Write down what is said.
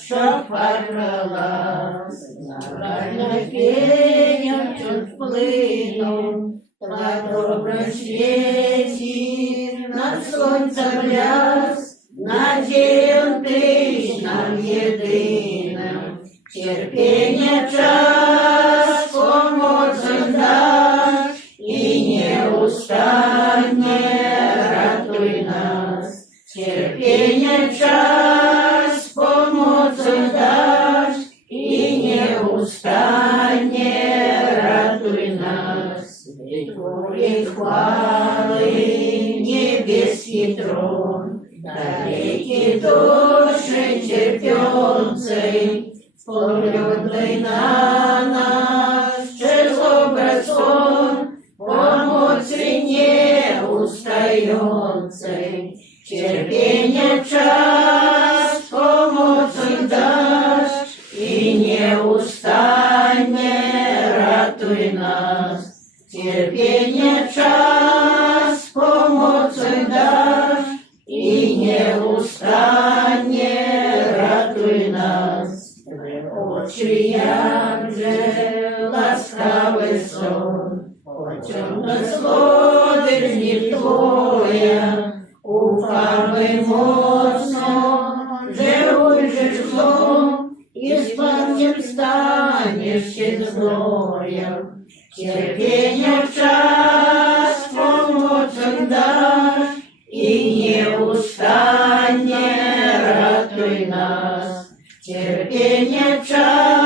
щоб парвалась, на пенях чуть вплинув, та добре світі над сонцем бляс, надієм ти нам єдиним, терпіння час помочь даш, і неустанне ратуй нас. Терпіння час помочь даш, і неустанне ратуй нас. Від твоєї хвали небесний трон, далекий душі терпенцей, споглядай на нас через образ сон, помочи не устаёнцей. Терпіння час помочь даш, і неустанне ратуй нас. Терпіння час помочь даш, і неустанне ратуй нас. Очі, як же ласкавий сон, очам насолодиш твоя, уфами моцно живуєш злом, і спасем станеш ще злоєм. Терпіння час помочь даш, і неустанне ратуй нас. Терпіння час